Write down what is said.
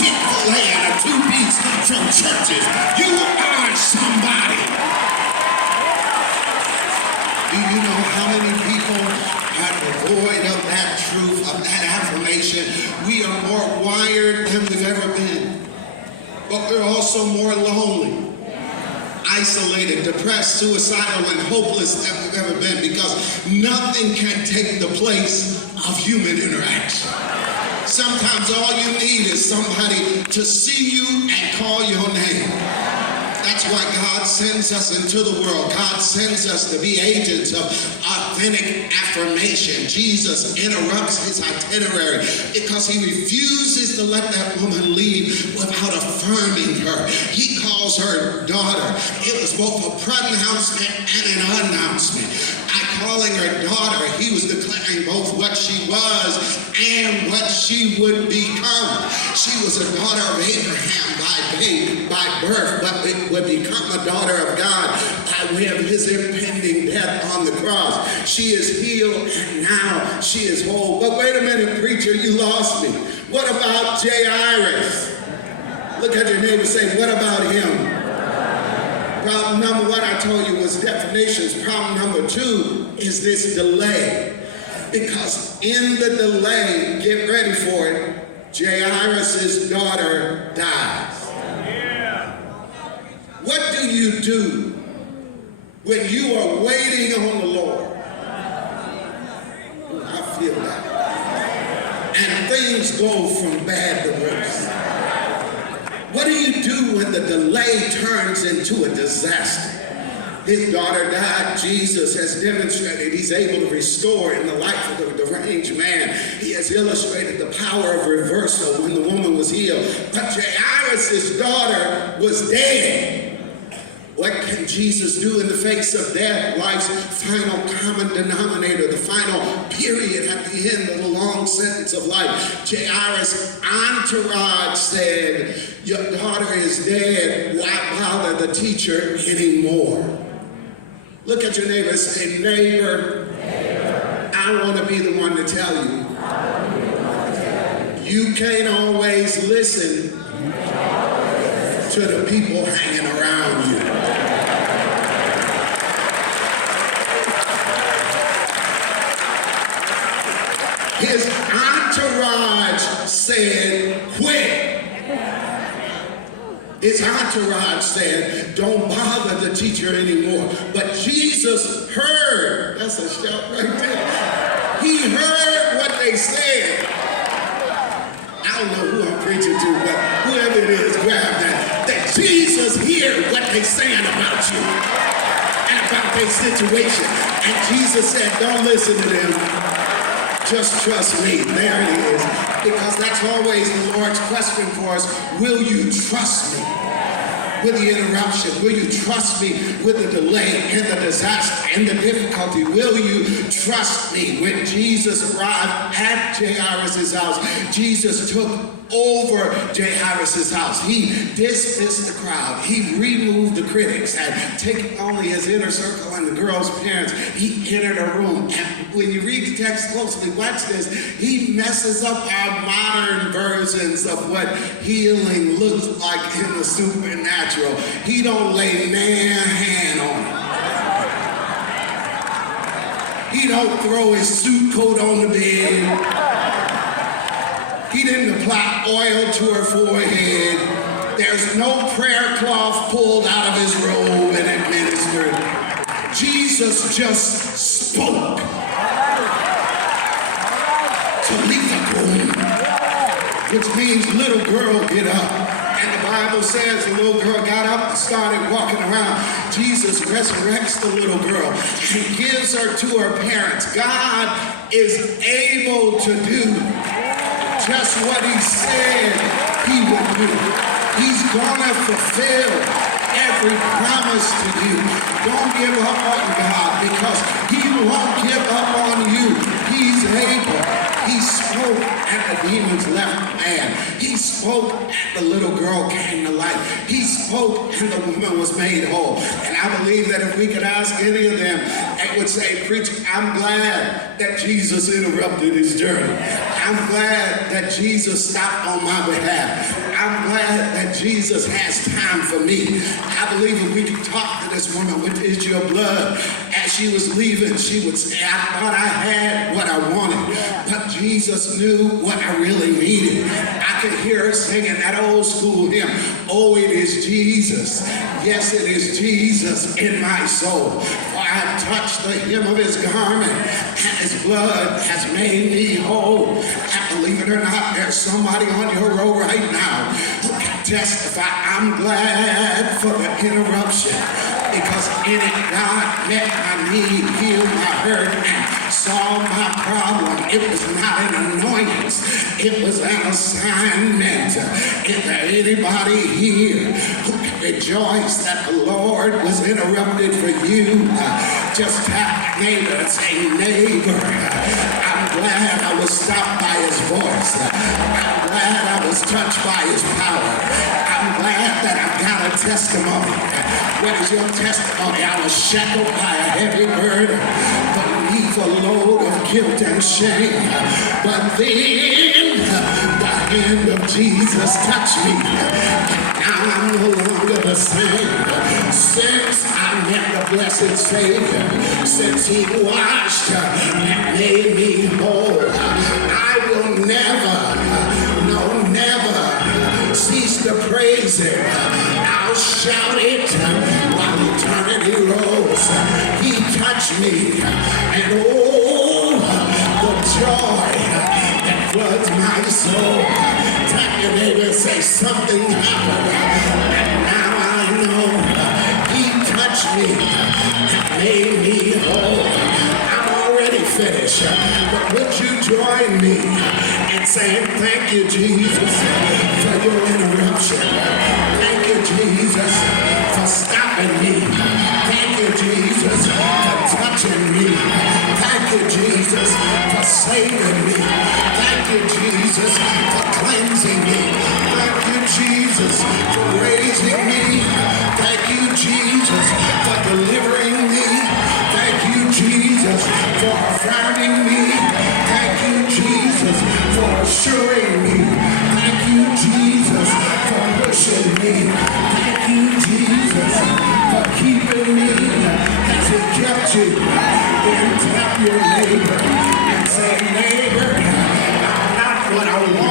Chick-fil-A and a two-piece from churches. You are somebody. Do you know how many people are devoid of that truth, of that affirmation? We are more wired than we've ever been, but we're also more lonely, isolated, depressed, suicidal, and hopeless than we've ever been, because nothing can take the place of human interaction. Sometimes all you need is somebody to see you and call your name. That's why God sends us into the world. God sends us to be agents of authentic affirmation. Jesus interrupts his itinerary because he refuses to let that woman leave without affirming her. He calls her daughter. It was both a pronouncement and an announcement. By calling her daughter, he was declaring both what she was and what she would become. She was a daughter of Abraham by birth, but would become a daughter of God by way of his impending death on the cross. She is healed and now she is whole. But wait a minute, preacher, you lost me. What about Jairus? Look at your neighbor and say, what about him? Problem number one, I told you, was definitions. Problem number two is this delay. Because in the delay, get ready for it, Jairus' daughter dies. What do you do when you are waiting on the Lord? I feel that. And things go from bad to worse. What do you do when the delay turns into a disaster? His daughter died. Jesus has demonstrated he's able to restore in the life of the deranged man. He has illustrated the power of reversal when the woman was healed. But Jairus' daughter was dead. What can Jesus do in the face of death, life's final common denominator, the final period at the end of the long sentence of life? Jairus' entourage said, your daughter is dead. Why bother the teacher anymore? Look at your neighbor and say, neighbor, I want to be the one to tell you. You can't always listen to the people hanging around you. His entourage said, quit. His entourage said, don't bother the teacher anymore. But Jesus heard. That's a shout right there. He heard what they said. I don't know who I'm preaching to, but whoever it is, grab that. That Jesus hears what they're saying about you and about their situation. And Jesus said, don't listen to them. Just trust me. There it is. Because that's always the Lord's question for us. Will you trust me with the interruption? Will you trust me with the delay and the disaster and the difficulty? Will you trust me? When Jesus arrived at Jairus' house, Jesus took over Jairus' house. He dismissed the crowd. He removed the critics and taking only his inner circle and the girl's parents, he entered a room. And when you read the text closely, watch this. He messes up our modern versions of what healing looks like in the supernatural. He don't lay man hand on it. He don't throw his suit coat on the bed. He didn't apply oil to her forehead. There's no prayer cloth pulled out of his robe and administered. Jesus just spoke. Talitha kum, which means little girl, get up. And the Bible says the little girl got up and started walking around. Jesus resurrects the little girl and gives her to her parents. God is able to do just what he said he would do. He's gonna fulfill every promise to you. Don't give up on God, because he won't give up on you. He's able. He spoke and the demons left the man. He spoke and the little girl came to life. He spoke and the woman was made whole. And I believe that if we could ask any of them, they would say, preacher, I'm glad that Jesus interrupted his journey. I'm glad that Jesus stopped on my behalf. I'm glad that Jesus has time for me. I believe if we could talk to this woman with issue of blood, as she was leaving, she would say, I thought I had what I wanted, but Jesus knew what I really needed. I could hear her singing that old school hymn, oh, it is Jesus. Yes, it is Jesus in my soul. For I have touched the hem of his garment, and his blood has made me whole. And believe it or not, there's somebody on your row right now who can testify, I'm glad for the interruption, because in it God met my need, healed my hurt, and solved my problem. It was not an annoyance, it was an assignment. Is there anybody here who can rejoice that the Lord was interrupted for you? Just tap your neighbor and say, neighbor, I'm glad I was stopped by his voice. I'm glad I was touched by his power. I'm glad that I've got a testimony. What is your testimony? I was shackled by a heavy burden, beneath a load of guilt and shame. But then the hand of Jesus touched me. I'm no longer the same. Since I met the blessed Savior, since he washed and made me whole, I will never cease to praise him. I'll shout it while eternity rolls. He touched me, and oh, the joy that floods my soul. Tap your neighbor and say, something happened, and now I know he touched me and made me whole. I'm already finished, but would you join me in saying thank you, Jesus, for your interruption? Thank you, Jesus, for stopping me. Thank you, Jesus, for touching me. Thank you, Jesus, for saving me. Thank you, Jesus, for cleansing me. Thank you, Jesus, for raising me. Thank you, Jesus, for delivering me. Thank you, Jesus, for affirming me. Thank you, Jesus, for assuring me. Thank you, Jesus, for pushing me. Thank you, Jesus, for keeping me. Has he kept you? Then tap your neighbor and say, neighbor, I'm not what I want.